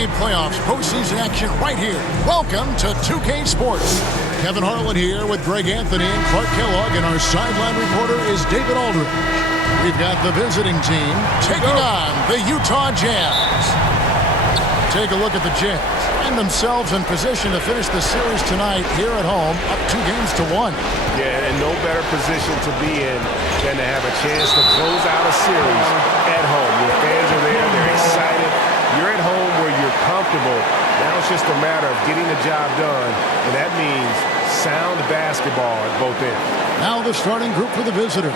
NBA playoffs postseason action right here. Welcome to 2K Sports. Kevin Harlan here with Greg Anthony and Clark Kellogg, and our sideline reporter is David Aldridge. We've got the visiting team taking on the Utah Jazz. Take a look at the Jazz. Find themselves in position to finish the series tonight here at home, up 2-1. Yeah, and no better position to be in than to have a chance to close out a series at home. Your fans are there, they're excited. You're at home where you're comfortable. Now it's just a matter of getting the job done, and that means sound basketball at both ends. Now the starting group for the visitors.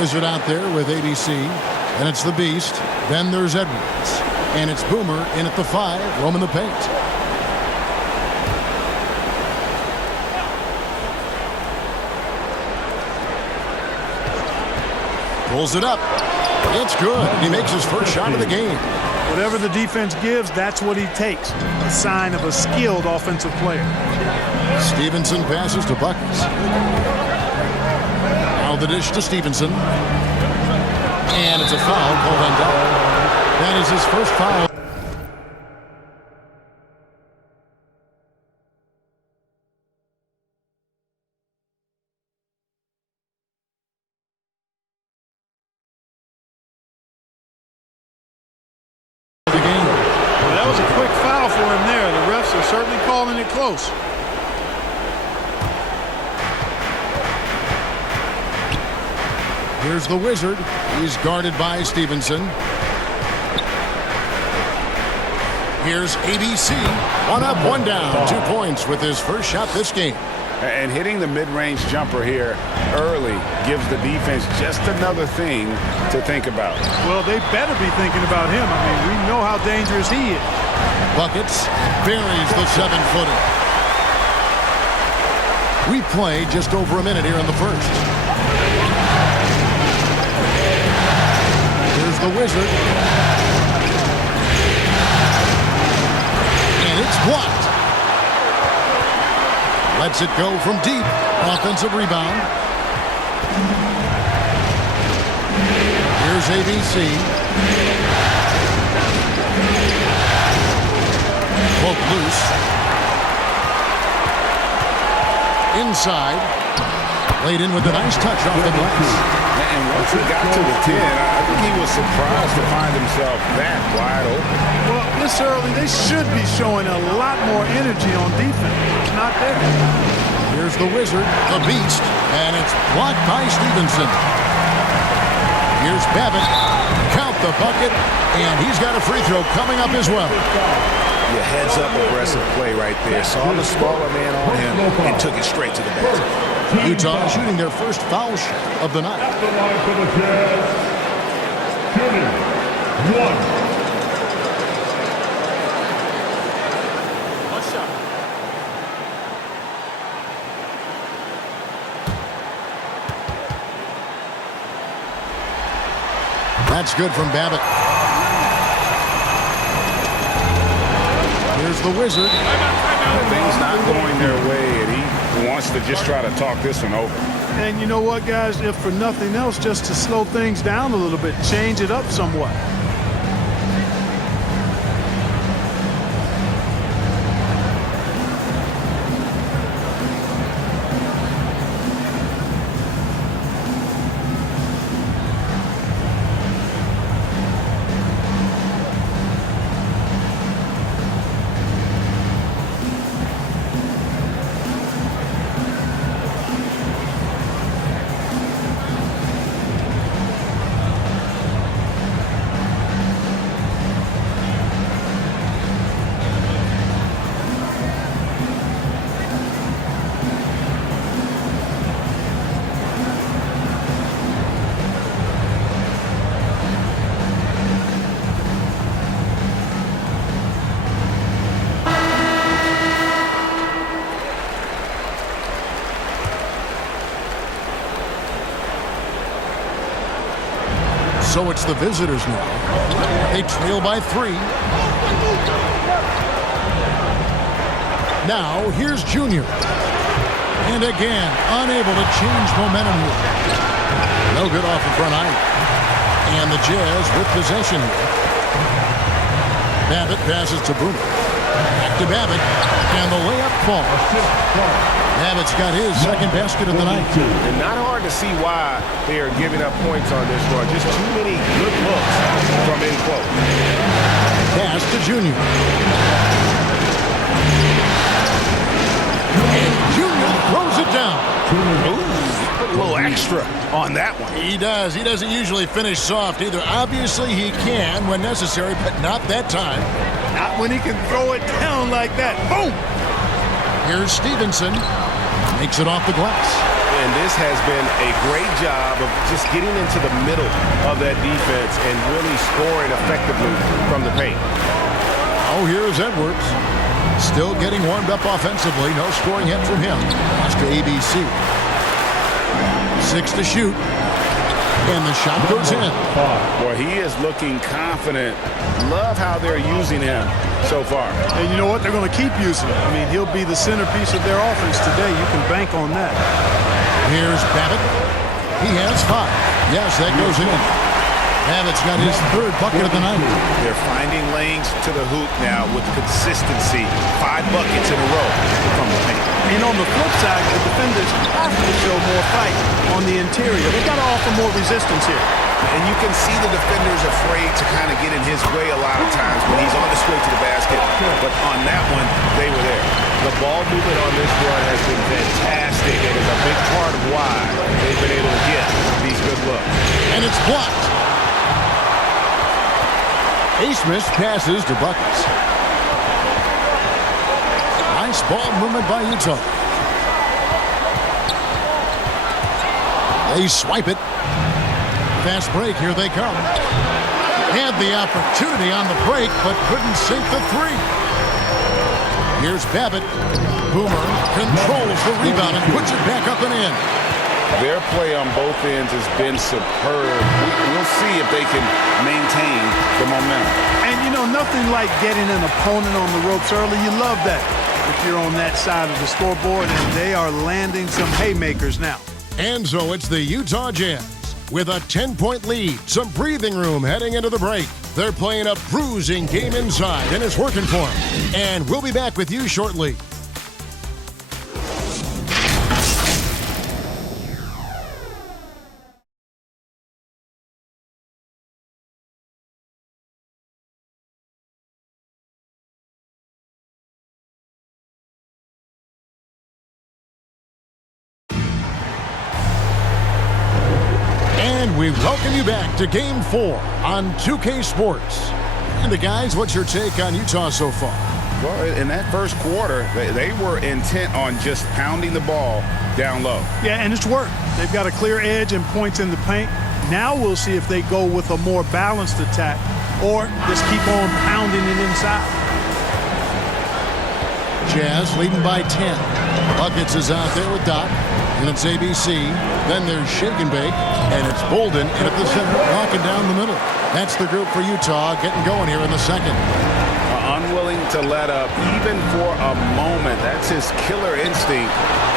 Wizard out there with ABC, and it's the Beast. Then there's Edwards, and it's Boomer in at the 5, roaming the paint. Pulls it up. It's good. He makes his first shot of the game. Whatever the defense gives, that's what he takes. A sign of a skilled offensive player. Stevenson passes to Buckets. Now the dish to Stevenson. And it's a foul called on Dodd. That is his first foul. Certainly calling it close. Here's the Wizard. He's guarded by Stevenson. Here's ABC. 1 up, 1 down. 2 points with his first shot this game. And hitting the mid-range jumper here early gives the defense just another thing to think about. Well, they better be thinking about him. I mean, we know how dangerous he is. Buckets buries the 7-footer. We play just over a minute here in the first. Here's the Wizard. And it's blocked. Lets it go from deep. Offensive rebound. Here's ABC. Poke loose. Inside. Laid in with a nice touch off the glass. And once he got to the 10, I think he was surprised to find himself that wide open. Well, this early, they should be showing a lot more energy on defense. It's not there. Here's the Wizard, the Beast, and it's blocked by Stevenson. Here's Babbitt. Count the bucket, and he's got a free throw coming up as well. Your heads-up aggressive play right there. Saw the smaller man on him and took it straight to the basket. Utah shooting their first foul shot of the night. At the line for the Jazz, shooting 1. That's good from Babbitt. Here's the Wizard. Things not going their way, and he wants to just try to talk this one over. And you know what, guys? If for nothing else, just to slow things down a little bit, change it up somewhat. So it's the visitors now. They trail by 3. Now here's Junior. And again, unable to change momentum here. No good off the front eye. And the Jazz with possession here. Babbitt passes to Boomer. Back to Babbitt. And the layup falls. Babbitt's got his second basket of the night. And not hard to see why they are giving up points on this run. Just too many good looks from in close. Pass to Junior. And Junior throws it down. Put a little extra on that one. He does. He doesn't usually finish soft either. Obviously, he can when necessary, but not that time. Not when he can throw it down like that. Boom! Here's Stevenson. Makes it off the glass. And this has been a great job of just getting into the middle of that defense and really scoring effectively from the paint. Oh, here's Edwards. Still getting warmed up offensively. No scoring yet from him. Pass to ABC. 6 to shoot. And the shot goes in. Boy, he is looking confident. Love how they're using him so far. And you know what? They're going to keep using him. I mean, he'll be the centerpiece of their offense today. You can bank on that. Here's Babbitt. He has 5. Yes, that goes in. Babbitt's got his third bucket of the night. They're finding lanes to the hoop now with consistency. 5 buckets in a row from the paint. And on the flip side, the defenders have to show more fight on the interior. They've got to offer more resistance here. And you can see the defenders afraid to kind of get in his way a lot of times when he's on his way to the basket. But on that one, they were there. The ball movement on this run has been fantastic and is a big part of why they've been able to get these good looks. And it's blocked. Asmus passes to Buckets. Nice ball movement by Utah. They swipe it. Fast break, here they come. Had the opportunity on the break, but couldn't sink the 3. Here's Babbitt. Boomer controls the rebound and puts it back up and in. Their play on both ends has been superb. We'll see if they can maintain the momentum. And, you know, nothing like getting an opponent on the ropes early. You love that if you're on that side of the scoreboard, and they are landing some haymakers now. And so it's the Utah Jazz with a 10-point lead, some breathing room heading into the break. They're playing a bruising game inside, and it's working for them. And we'll be back with you shortly. We welcome you back to Game 4 on 2K Sports. And the guys, what's your take on Utah so far? Well, in that first quarter, they were intent on just pounding the ball down low. Yeah, and it's worked. They've got a clear edge and points in the paint. Now we'll see if they go with a more balanced attack or just keep on pounding it inside. Jazz leading by 10. Buckets is out there with Doc. And it's ABC. Then there's Shake and Bake. And it's Bolden in at the center, walking down the middle. That's the group for Utah getting going here in the second. Unwilling to let up even for a moment. That's his killer instinct,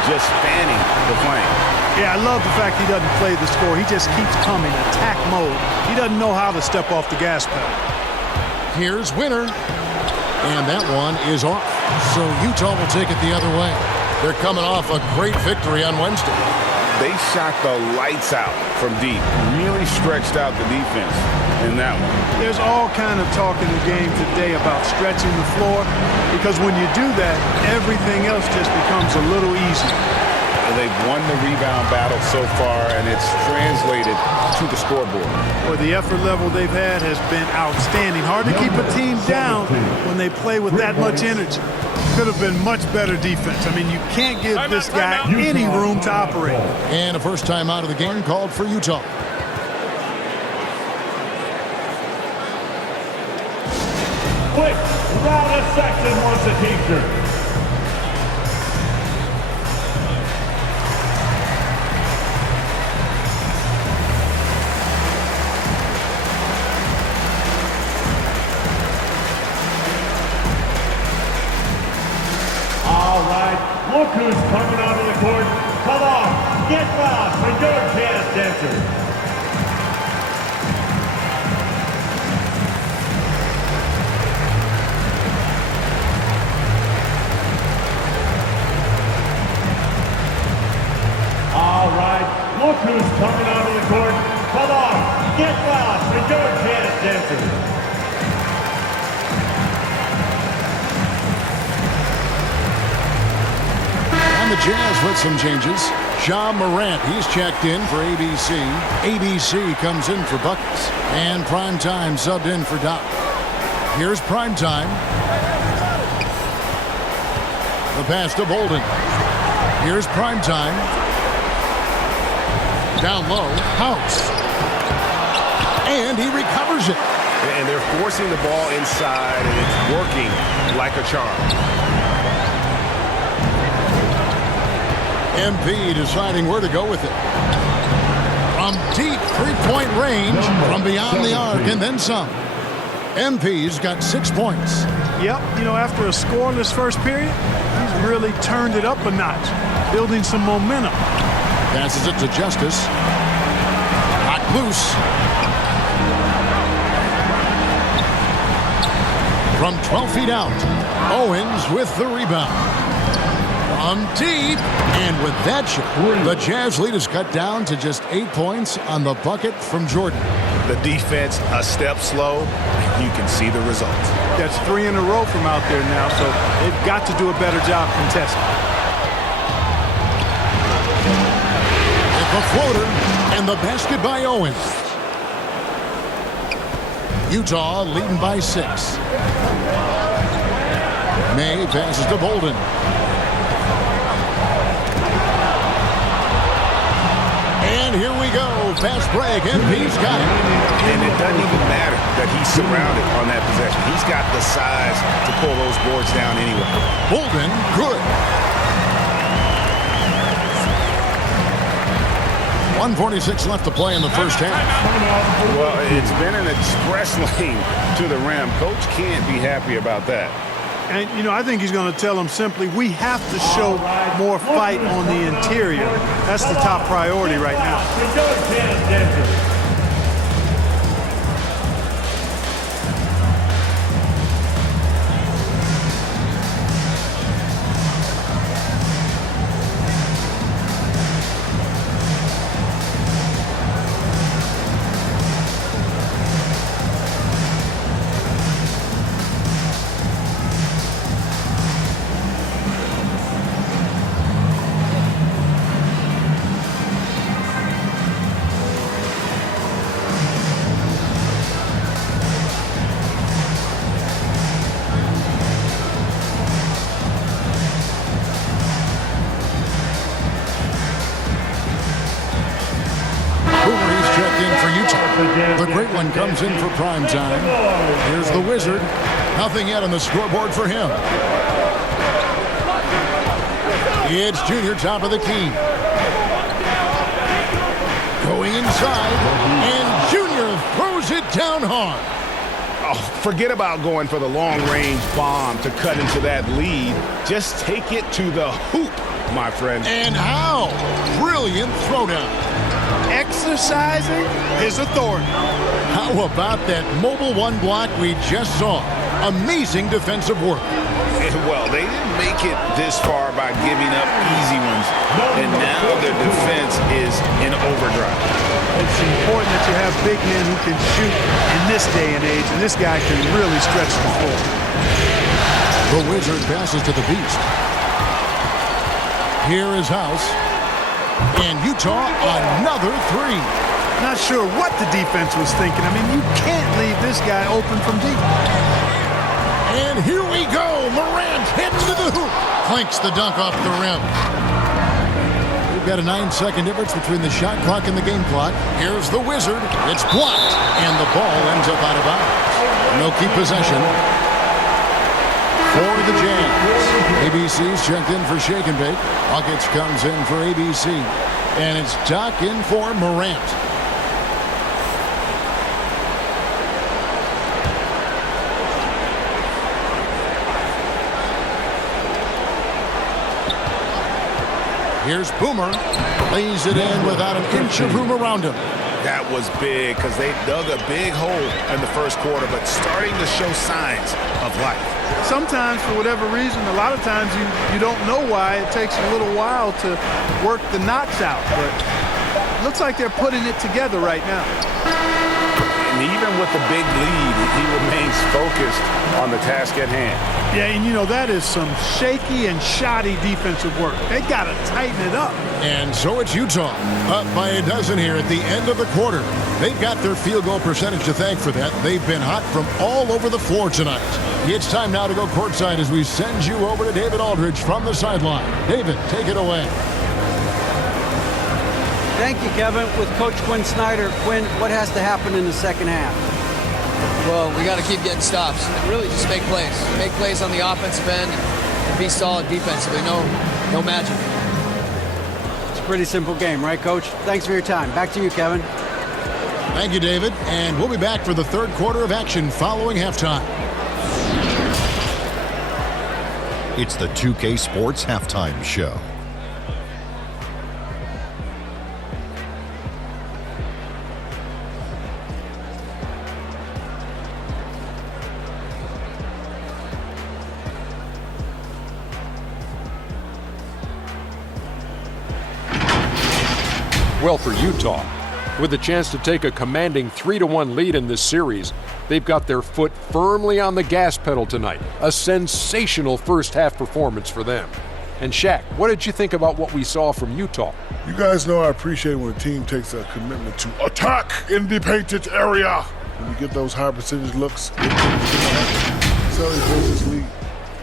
just fanning the flame. Yeah, I love the fact he doesn't play the score. He just keeps coming, attack mode. He doesn't know how to step off the gas pedal. Here's Winner. And that one is off. So Utah will take it the other way. They're coming off a great victory on Wednesday. They shot the lights out from deep. Really stretched out the defense in that one. There's all kind of talk in the game today about stretching the floor, because when you do that, everything else just becomes a little easier. They've won the rebound battle so far, and it's translated to the scoreboard. Well, the effort level they've had has been outstanding. Hard to keep a team down when they play with that much energy. Could have been much better defense. I mean, you can't give this guy any room to operate. And a first time out of the game called for Utah. Quick, round a section wants a t-shirt. All right, look who's coming onto the court. Come on, get lost for your chance, dancer. Look who's coming onto the court. Come on, get lost for Georgetown dancers. And the Jazz with some changes. Ja Morant, he's checked in for ABC. ABC comes in for Buckets. And Primetime subbed in for Doc. Here's Primetime. The pass to Bolden. Here's Primetime. Down low, House. And he recovers it. And they're forcing the ball inside, and it's working like a charm. MP deciding where to go with it. From deep three-point range, from beyond the arc, and then some. MP's got 6 points. Yep, you know, after a scoreless first period, he's really turned it up a notch, building some momentum. Passes it to Justice. Hot loose. From 12 feet out, Owens with the rebound. From deep, and with that shot, the Jazz lead is cut down to just 8 points on the bucket from Jordan. The defense a step slow, and you can see the results. That's 3 in a row from out there now, so they've got to do a better job contesting. The floater, and the basket by Owens. Utah leading by 6. May passes to Bolden. And here we go. Fast break, and he's got it. And it doesn't even matter that he's surrounded on that possession. He's got the size to pull those boards down anyway. Bolden, good. 1:46 left to play in the first half. Well, it's been an express lane to the rim. Coach can't be happy about that. And, you know, I think he's going to tell them simply, we have to show more fight on the interior. That's the top priority right now. The great one comes in for prime time. Here's the Wizard. Nothing yet on the scoreboard for him. It's Junior, top of the key. Going inside, and Junior throws it down hard. Oh, forget about going for the long-range bomb to cut into that lead. Just take it to the hoop, my friend. And how? Brilliant throwdown. Exercising his authority. How about that mobile one block we just saw? Amazing defensive work. Well, they didn't make it this far by giving up easy ones, and now their defense is in overdrive. It's important that you have big men who can shoot in this day and age, and this guy can really stretch the floor. The Wizard passes to the Beast. Here is House. And Utah, another three. Not sure what the defense was thinking. I mean, you can't leave this guy open from deep. And here we go. Morant heading to the hoop. Clinks the dunk off the rim. We've got a 9-second difference between the shot clock and the game clock. Here's the Wizard. It's blocked. And the ball ends up out of bounds. No keep possession for the Jazz. ABC's checked in for Shake and Bake. Buckets comes in for ABC. And it's Doc in for Morant. Here's Boomer. Lays it in without an inch of room around him. That was big because they dug a big hole in the first quarter, but starting to show signs of life. Sometimes, for whatever reason, a lot of times you don't know why. It takes a little while to work the knots out, but Looks like they're putting it together right now. And even with the big lead, he remains focused on the task at hand. Yeah, and you know, that is some shaky and shoddy defensive work. They got to tighten it up. And so it's Utah, up by a dozen here at the end of the quarter. They've got their field goal percentage to thank for that. They've been hot from all over the floor tonight. It's time now to go courtside as we send you over to David Aldridge from the sideline. David, take it away. Thank you, Kevin. With Coach Quinn Snyder, Quinn, what has to happen in the second half? Well, we got to keep getting stops and really just make plays. Make plays on the offensive end and be solid defensively. No magic. It's a pretty simple game, right, Coach? Thanks for your time. Back to you, Kevin. Thank you, David. And we'll be back for the third quarter of action following halftime. It's the 2K Sports Halftime Show. Well, for Utah, with a chance to take a commanding 3-1 lead in this series, they've got their foot firmly on the gas pedal tonight. A sensational first-half performance for them. And Shaq, what did you think about what we saw from Utah? You guys know I appreciate when a team takes a commitment to attack in the painted area. When you get those high percentage looks, so he builds his lead.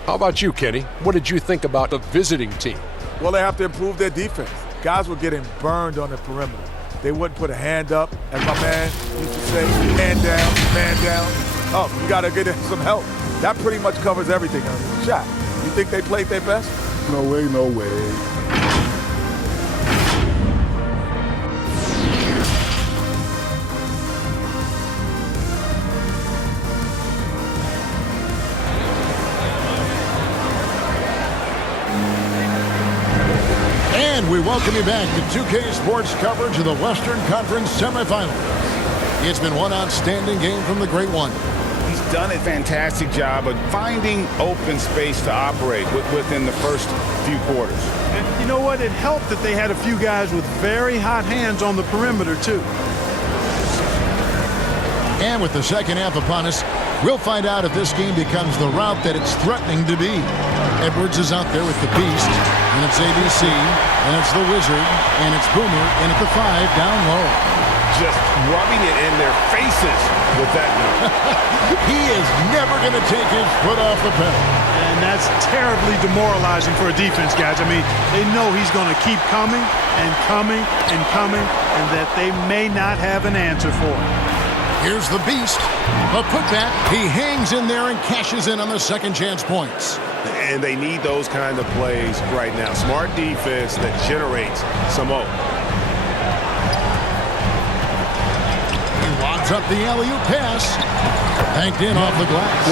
How about you, Kenny? What did you think about the visiting team? Well, they have to improve their defense. Guys were getting burned on the perimeter. They wouldn't put a hand up, as my man used to say, man down, man down. Oh, you got to get some help. That pretty much covers everything. Shaq, you think they played their best? No way, no way. And we welcome you back to 2K Sports coverage of the Western Conference semifinals. It's been one outstanding game from the Great One. He's done a fantastic job of finding open space to operate within the first few quarters. And you know what? It helped that they had a few guys with very hot hands on the perimeter, too. And with the second half upon us, we'll find out if this game becomes the route that it's threatening to be. Edwards is out there with the Beast, and it's ABC, and it's the Wizard, and it's Boomer, and at the 5 down low. Just rubbing it in their faces with that move. He is never going to take his foot off the pedal. And that's terribly demoralizing for a defense, guys. I mean, they know he's going to keep coming and coming and coming, and that they may not have an answer for it. Here's the Beast. A putback. He hangs in there and cashes in on the second chance points. And they need those kind of plays right now. Smart defense that generates some hope. He lobs up the alley-oop pass. Banked in off the glass.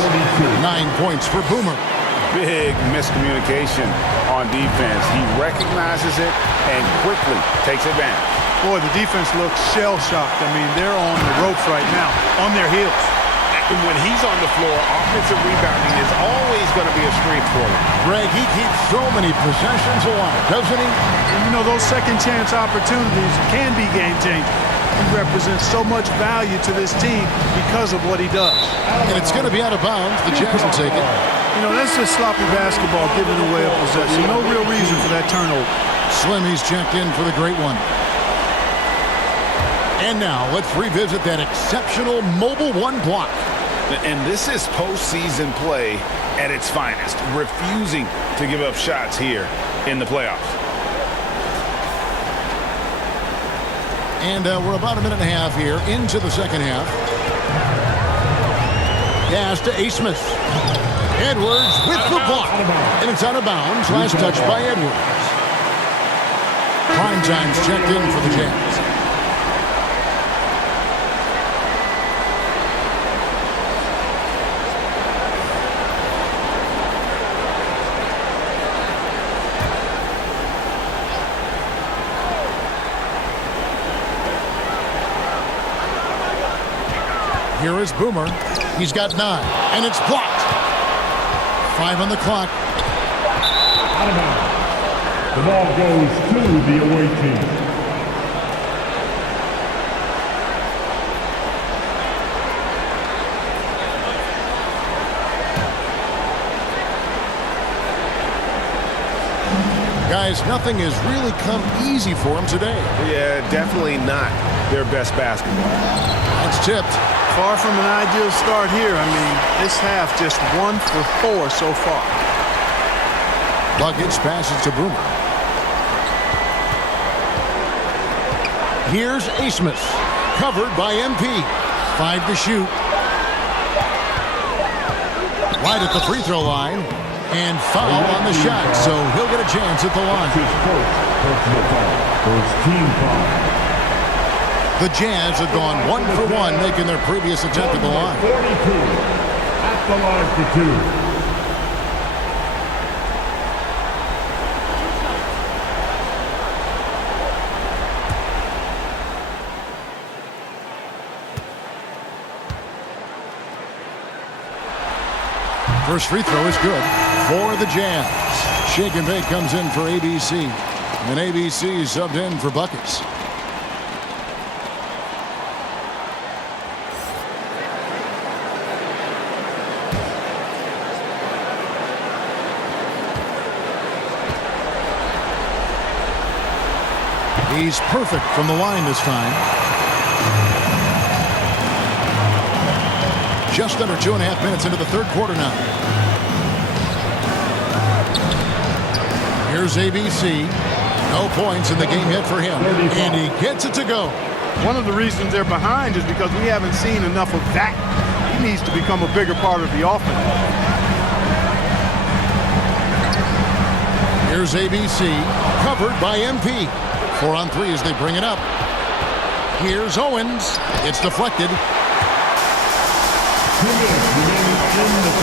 9 points for Boomer. Big miscommunication on defense. He recognizes it and quickly takes advantage. Boy, the defense looks shell-shocked. I mean, they're on the ropes right now, on their heels. And when he's on the floor, offensive rebounding is always going to be a strength for him. Greg, he keeps so many possessions alive, doesn't he? And you know, those second-chance opportunities can be game-changing. He represents so much value to this team because of what he does. And it's going to be out of bounds. The Jazz will take it. You know, that's just sloppy basketball, giving away a possession. No real reason for that turnover. Slimmy's checked in for the Great One. And now let's revisit that exceptional Mobile One block. And this is postseason play at its finest, refusing to give up shots here in the playoffs. And we're about a minute and a half here into the second half. Pass to A. Smith. Edwards with the block. And it's out of bounds. Last touch by Edwards. Primetime's checked in for the Jazz. Here is Boomer. He's got 9, and it's blocked. 5 on the clock. Out of bounds. The ball goes to the away team. Guys, nothing has really come easy for them today. Yeah, definitely not their best basketball. That's tipped. Far from an ideal start here. I mean, this half just 1 for 4 so far. Buckets passes to Boomer. Here's Asmus, covered by MP. 5 to shoot. Right at the free throw line. And foul on the shot, so he'll get a chance at the line. The Jazz have gone 1 for 1, making their previous attempt at the line. 42 at the line for 2. First free throw is good for the Jazz. Shake and Bake comes in for ABC. And ABC subbed in for Buckets. He's perfect from the line this time. Just under 2.5 minutes into the third quarter now. Here's ABC. No points in the game yet for him. And he gets it to go. One of the reasons they're behind is because we haven't seen enough of that. He needs to become a bigger part of the offense. Here's ABC. Covered by MP. 4 on 3 as they bring it up. Here's Owens. It's deflected.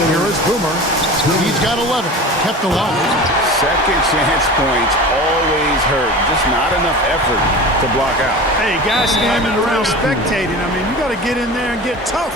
Here is Boomer. He's got 11. Kept alive. Second chance points always hurt. Just not enough effort to block out. Hey, guys standing around spectating. I mean, you got to get in there and get tough.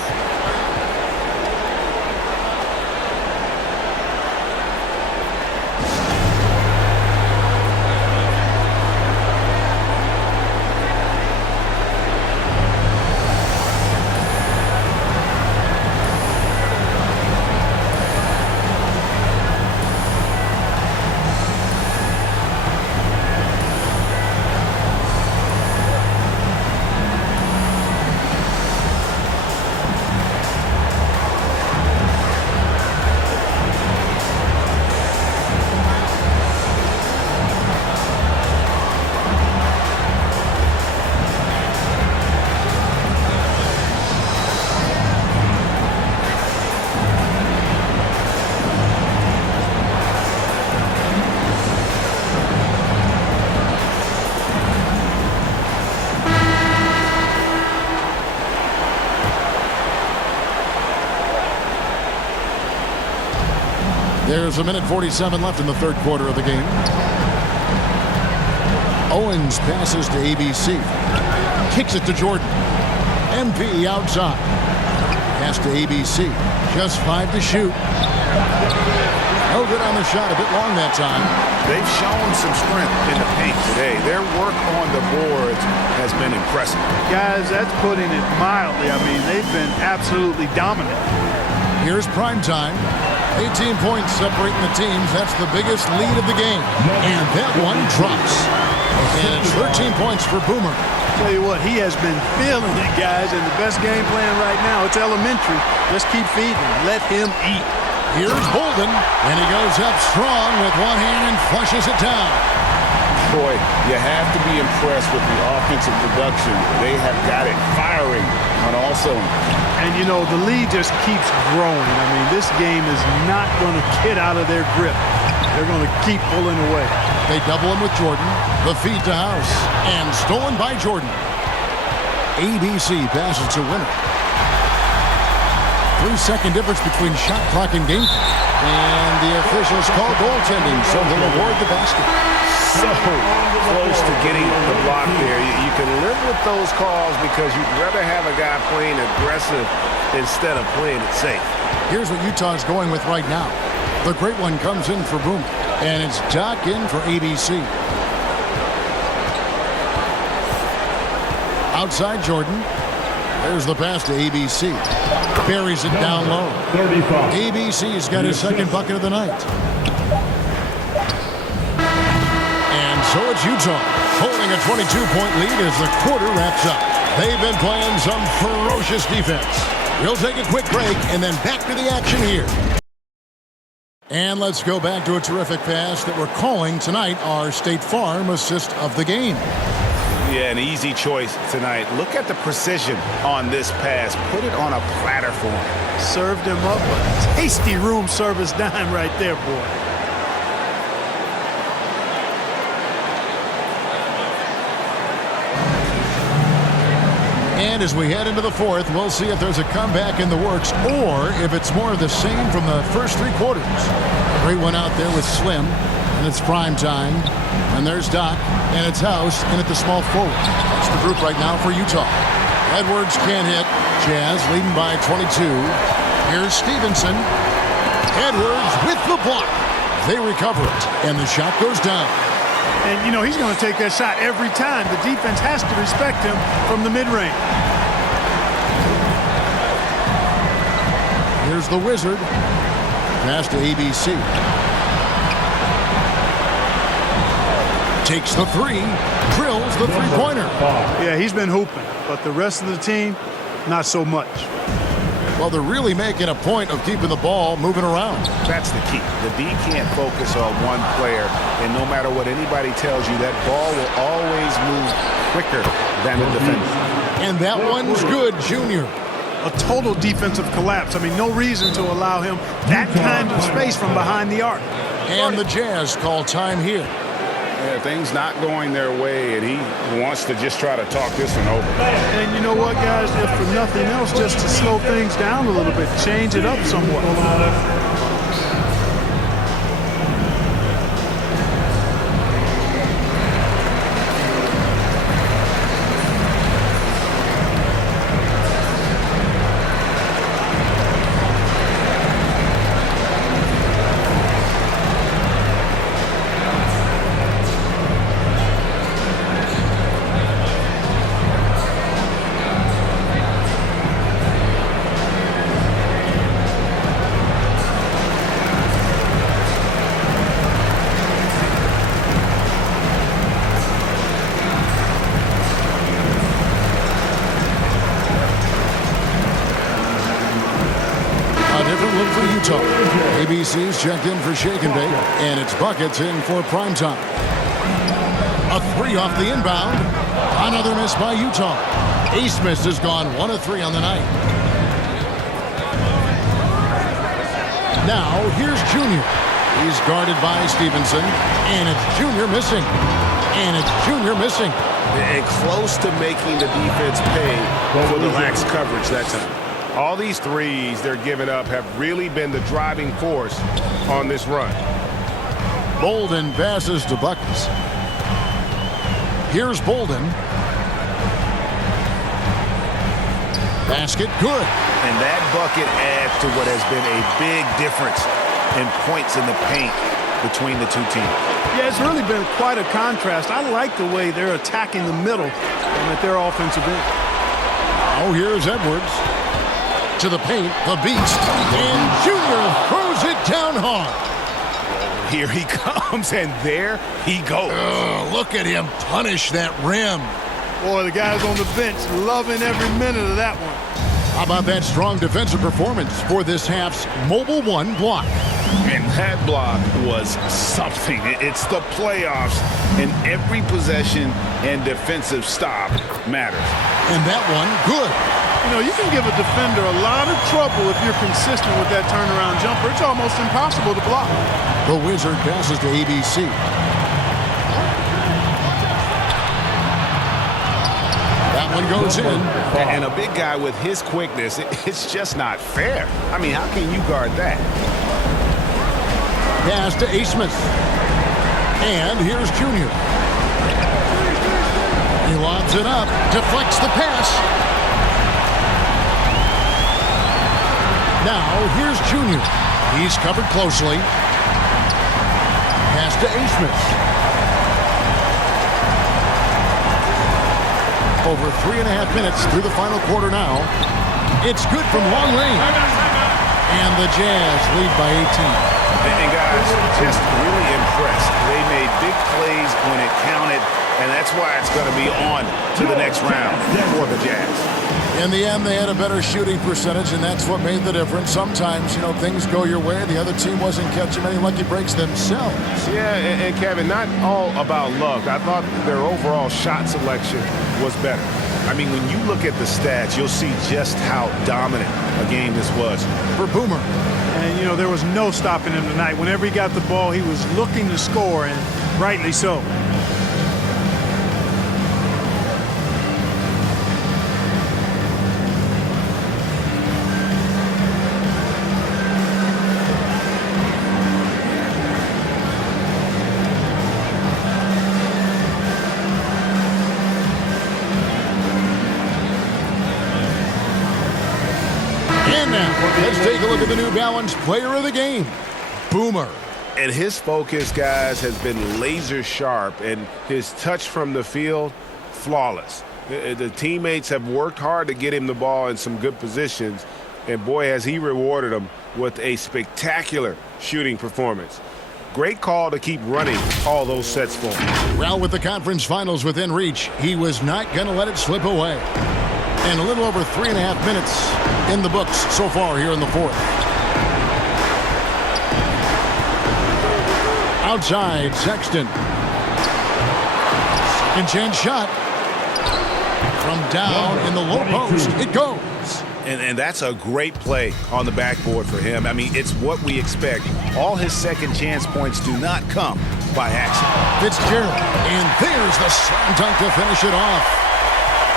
There's 1:47 left in the third quarter of the game. Owens passes to ABC. Kicks it to Jordan. MP outside. Pass to ABC. Just 5 to shoot. No good on the shot. A bit long that time. They've shown some strength in the paint today. Their work on the boards has been impressive. Guys, that's putting it mildly. I mean, they've been absolutely dominant. Here's prime time. 18 points separating the teams. That's the biggest lead of the game. And that one drops. And it's 13 points for Boomer. Tell you what, he has been feeling it, guys. And the best game plan right now, it's elementary. Just keep feeding. Let him eat. Here's Bolden. And he goes up strong with one hand and flushes it down. Troy, you have to be impressed with the offensive production. They have got it firing on all cylinders. And, you know, the lead just keeps growing. I mean, this game is not going to get out of their grip. They're going to keep pulling away. They double him with Jordan. The feed to House. And stolen by Jordan. ABC passes to Winner. 3-second difference between shot clock and game clock. And the officials call goaltending, so they'll award the basket. So close to getting the block there. You can live with those calls because you'd rather have a guy playing aggressive instead of playing it safe. Here's what Utah's going with right now. The great one comes in for Boomer, and it's Doc in for ABC. Outside Jordan. There's the pass to ABC. Buries it down low. ABC's got his second bucket of the night. so it's Utah holding a 22-point lead as the quarter wraps up. They've been playing some ferocious defense. We'll take a quick break and then back to the action here. And let's go back to a terrific pass that we're calling tonight our State Farm assist of the game. Yeah, an easy choice tonight. Look at the precision on this pass. Put it on a platter for him. Served him up a tasty room service dime right there, boy. And as we head into the fourth, we'll see if there's a comeback in the works or if it's more of the same from the first three quarters. Great one out there with Slim, and it's prime time. And there's Doc, and it's House, and at the small forward. That's the group right now for Utah. Edwards can't hit. Jazz leading by 22. Here's Stevenson. Edwards with the block. They recover it, and the shot goes down. And, you know, he's going to take that shot every time. The defense has to respect him from the mid-range. Here's the Wizard. Pass to ABC. Takes the three. Drills the three-pointer. Yeah, he's been hooping. But the rest of the team, not so much. Well, they're really making a point of keeping the ball moving around. That's the key. The D can't focus on one player, and no matter what anybody tells you, that ball will always move quicker than the defender. And that one's good, Junior. A total defensive collapse. I mean, no reason to allow him that kind of space from behind the arc. And the Jazz call time here. Yeah, things not going their way, and he wants to just try to talk this one over. And you know what, guys? If for nothing else, just to slow things down a little bit, change it up somewhat. ABC's checked in for shake and bake, and it's Buckets in for primetime. A three off the inbound. Another miss by Utah. Smith has gone 1 of 3 on the night. Now, here's Junior. He's guarded by Stevenson, and it's Junior missing. And it's Junior missing. And close to making the defense pay for the lax coverage that time. All these threes they're giving up have really been the driving force on this run. Bolden passes to Buckets. Here's Bolden. Basket good. And that bucket adds to what has been a big difference in points in the paint between the two teams. Yeah, it's really been quite a contrast. I like the way they're attacking the middle and at their offensive end. Oh, here's Edwards. To the paint, the beast, and Junior throws it down hard. Here he comes, and there he goes. Look at him punish that rim. Boy, the guys on the bench loving every minute of that one. How about that strong defensive performance for this half's Mobile One block? And that block was something. It's the playoffs, and every possession and defensive stop matters. And that one, good. You know, you can give a defender a lot of trouble if you're consistent with that turnaround jumper. It's almost impossible to block. The Wizard passes to ABC. That one goes in. And a big guy with his quickness, it's just not fair. I mean, how can you guard that? Pass to Smith. And here's Junior. He lobs it up, deflects the pass. Now, here's Junior. He's covered closely. Pass to Smith. Over 3.5 minutes through the final quarter now. It's good from long range. And the Jazz lead by 18. And guys, just really impressed. They made big plays when it counted, and that's why it's going to be on to the next round for the Jazz. In the end, they had a better shooting percentage, and that's what made the difference. Sometimes, things go your way. The other team wasn't catching many lucky breaks themselves. Yeah, and Kevin, not all about luck. I thought their overall shot selection was better. I mean, when you look at the stats, you'll see just how dominant a game this was for Boomer. And, there was no stopping him tonight. Whenever he got the ball, he was looking to score, and rightly so. Let's take a look at the New Balance player of the game, Boomer. And his focus, guys, has been laser sharp, and his touch from the field, flawless. The teammates have worked hard to get him the ball in some good positions, and boy, has he rewarded them with a spectacular shooting performance. Great call to keep running all those sets for him. Well, with the conference finals within reach, he was not going to let it slip away. And a little over 3.5 minutes in the books so far here in the fourth. Outside, Sexton. Second chance shot. From down in the low post, it goes. And that's a great play on the backboard for him. I mean, it's what we expect. All his second chance points do not come by accident. Fitzgerald, and there's the slam dunk to finish it off.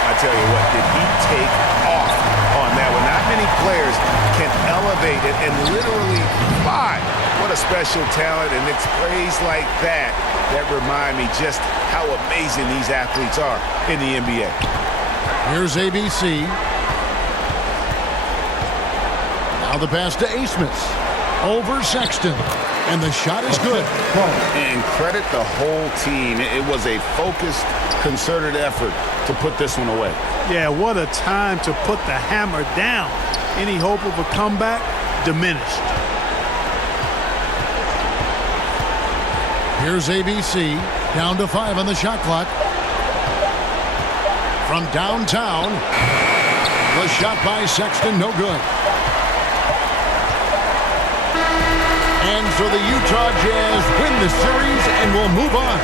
I tell you what, did he take off on that one? Not many players can elevate it and literally fly. What a special talent, and it's plays like that that remind me just how amazing these athletes are in the NBA. Here's ABC. Now the pass to Asmus. Over Sexton. And the shot is good. And credit the whole team. It was a focused, concerted effort to put this one away. Yeah, what a time to put the hammer down. Any hope of a comeback diminished. Here's ABC. Down to 5 on the shot clock. From downtown. The shot by Sexton, no good. And so the Utah Jazz win the series and will move on.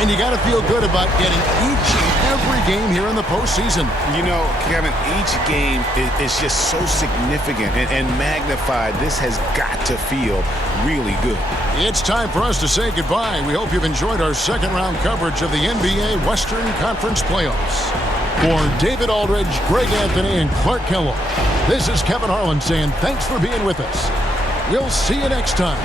And you got to feel good about getting each and every game here in the postseason. Kevin, each game is just so significant and magnified. This has got to feel really good. It's time for us to say goodbye. We hope you've enjoyed our second-round coverage of the NBA Western Conference Playoffs. For David Aldridge, Greg Anthony, and Clark Kellogg, this is Kevin Harlan saying thanks for being with us. We'll see you next time.